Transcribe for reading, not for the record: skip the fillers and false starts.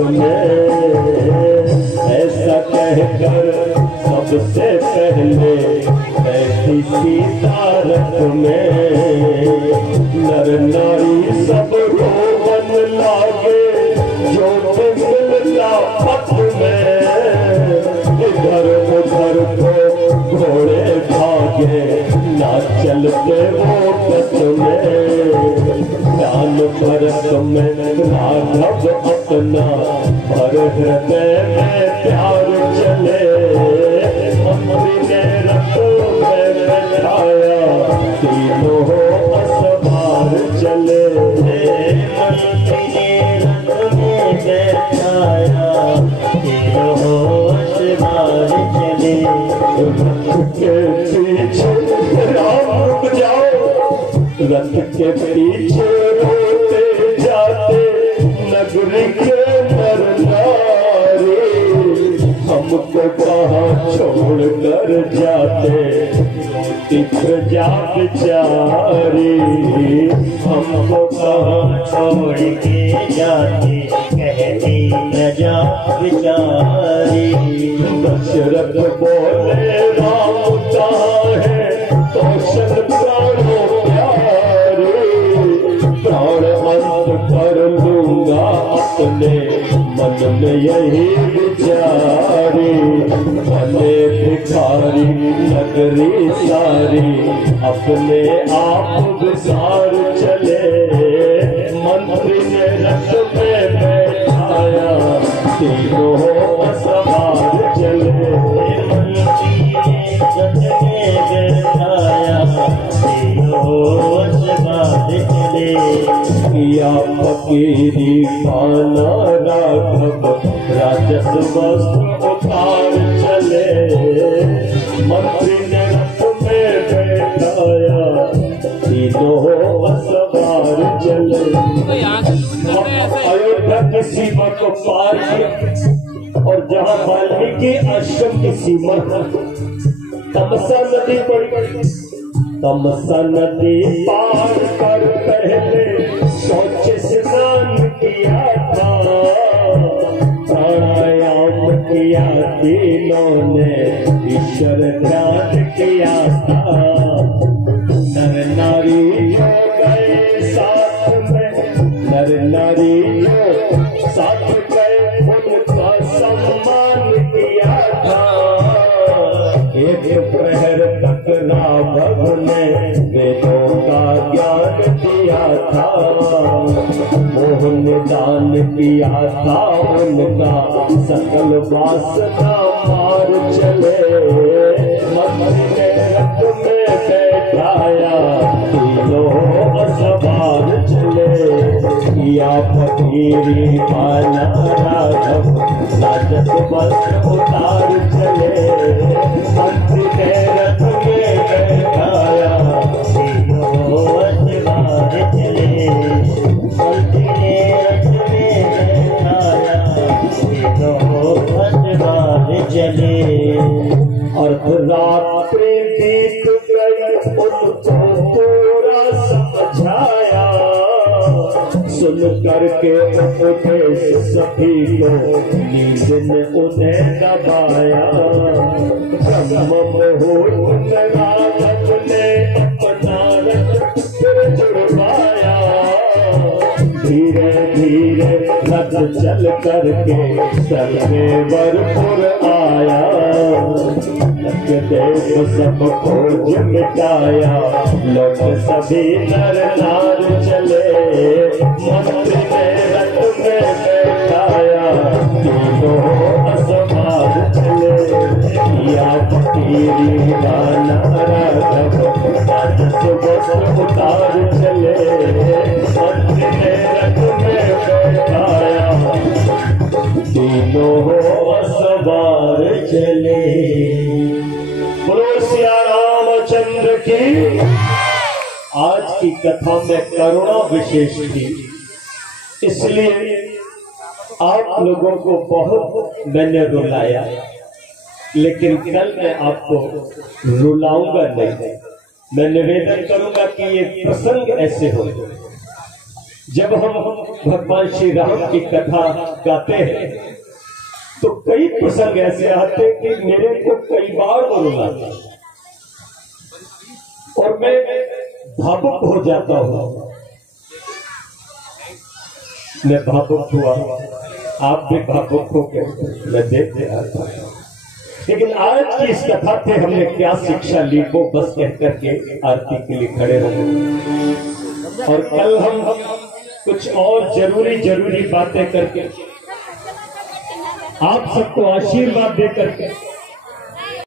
में। ऐसा कहकर सबसे पहले बैठी सीता रथ में। नर नारी सब रोवन लागे जो मिलता पथ में। इधर उधर को घोड़े भागे ना चलते वो पथ में। ज्ञान भरत में राघव अपना भर हृदय में प्यार चले। मंत्री ने रथ में बैठाया तीनों असवार चले। मंत्री ने रथ में बैठाया तीनों असवार चले। रथ के पीछे राम रुक जाओ, रथ के पीछे रोते जाते नगरी के नर नारी। हमको कहाँ छोड़ कर जाते प्रजा बेचारी। हमको कहाँ छोड़ के जाते कहती प्रजा बेचारी। दशरथ बोले राम कहाँ है कौशल प्राणों प्यारे। प्राण अंत कर लूंगा अपने मन में यही विचारी। बने भिखारी नगरी सारी अपने आप विसार चले। मंत्री ने रथ में बैठाया तीनों सवार चले। मंत्री ने रथ में बैठाया तीनों सवार चले। या फकीरी खाना राघव राजस वस्त्र उतार चले। मंत्री ने रथ में बैठाया तीनों सवार चले। अयोध्या की सीमा को पार किया और जहाँ वाल्मीकि आश्रम की सीमा तमसा नदी पड़ी। तमसा नदी पार कर पहले शौच स्नान किया था। प्राणायाम किया तीनों ने ईश्वर ध्यान किया था। नर नारी जो गए साथ में, नर नारी जो साथ गए उनका सम्मान किया था। एक प्रहर तक राघव ने वेदों का ज्ञान दिया था। मोहन दान किया था उनका सकल वासना मार चले। मंत्री ने रथ में बैठाया तीनों सवार चले। या फकीरी खाना राघव राजस वस्त्र उतार चले। मंत्री ने रथ में बैठाया तीनों सवार चले। मंत्री ने रथ में बैठाया तीनों सवार चले। अर्धरात्रि बीत गई उनको पूरा समझाया। सुन करके उपदेश सभी को नींद ने उन्हें दबाया। ब्रह्म मुहूर्त में राघव ने अपना रथ फिर जुड़वाया। धीरे धीरे रथ चल करके सर्वेवरपुर आया। देव सब खोज मिटाया लोग सभी नर नार चले। मंत्री ने रथ में बैठाया तीनों सवार चले। या फकीरी खाना राघव राजस वस्त्र उतार चले। मंत्री ने रथ में बैठाया तीनों सवार चले। बोलो सिया रामचंद्र की। आज की कथा में करुणा विशेष थी, इसलिए आप लोगों को बहुत मैंने रुलाया, लेकिन कल मैं आपको रुलाऊंगा नहीं। मैं निवेदन करूंगा कि ये प्रसंग ऐसे हो जब हम भगवान श्री राम की कथा गाते हैं तो कई प्रसंग ऐसे आते कि मेरे को कई बार रोना आता और मैं भावुक हो जाता हूं। मैं भावुक हुआ, आप भी भावुक हो गए, मैं देखते आता हूं। लेकिन आज की इस कथा से हमने क्या शिक्षा ली वो बस कह करके आरती के लिए खड़े हो गए। और कल हम कुछ और जरूरी बातें करके आप सबको आशीर्वाद दे करके